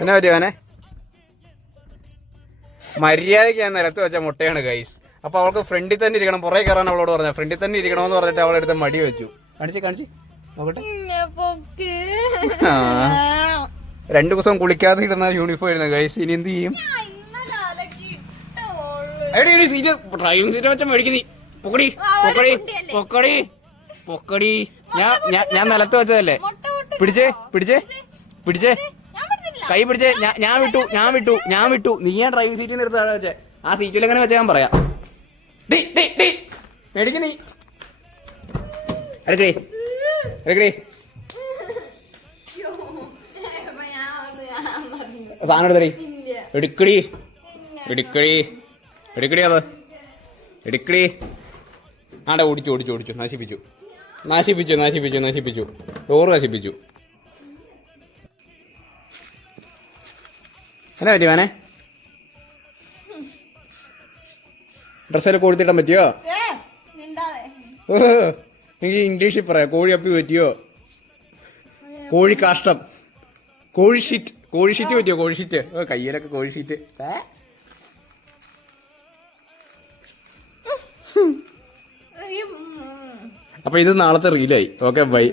എന്നാ പറ്റുവാനെ മര്യാദയ്ക്ക് ഞാൻ നിലത്ത് വെച്ച മുട്ടയാണ് ഗൈസ്. അപ്പൊ അവൾക്ക് ഫ്രണ്ടിൽ തന്നെ ഇരിക്കണം, പുറകെ കയറാൻ അവളോട് പറഞ്ഞ ഫ്രണ്ടിൽ തന്നെ ഇരിക്കണമെന്ന് പറഞ്ഞിട്ട് അവളെടുത്ത് മടി വെച്ചു. കാണിച്ച് നോക്കട്ടെ. 2 ദിവസം കുളിക്കാതെ ഇടുന്ന യൂണിഫോം ആയിരുന്നു ഗൈസ്. ഇനി എന്ത് ചെയ്യും? ഡ്രൈവിംഗ് സീറ്റ് വെച്ച മേടിക്കുന്നീ പൊക്കടി പൊക്കടി പൊക്കടി പൊക്കടി. ഞാൻ നിലത്ത് വെച്ചതല്ലേ. പിടിച്ചേ കൈ പിടിച്ചേ. ഞാൻ വിട്ടു. നീ ഞാൻ ഡ്രൈവിംഗ് സീറ്റിൽ നിന്ന് എടുത്ത് വെച്ചേ. ആ സീറ്റിൽ എങ്ങനെ വെച്ചാൽ ഞാൻ പറയാം. മേടിക്കുന്നീ എടുക്കടി സാധനം എടുത്തടി. എടുക്കടി അത് എടുക്കടി. ആടെ ഓടിച്ചു നശിപ്പിച്ചു. ഡോറ് നശിപ്പിച്ചു. എന്നാ പറ്റി വേനെ? ഡ്രസ്സൊക്കെ കൊടുത്തിട്ടാൻ പറ്റിയോ? എനിക്ക് ഇംഗ്ലീഷിൽ പറയാം. കോഴി അപ്പി പറ്റിയോ? കോഴി കാഷ്ടം, കോഴി ഷീറ്റ് പറ്റിയോ? കോഴി ഷീറ്റ് കയ്യിലൊക്കെ കോഴി ഷീറ്റ്. അപ്പൊ ഇത് നാളത്തെ റീലായി. Okay bye.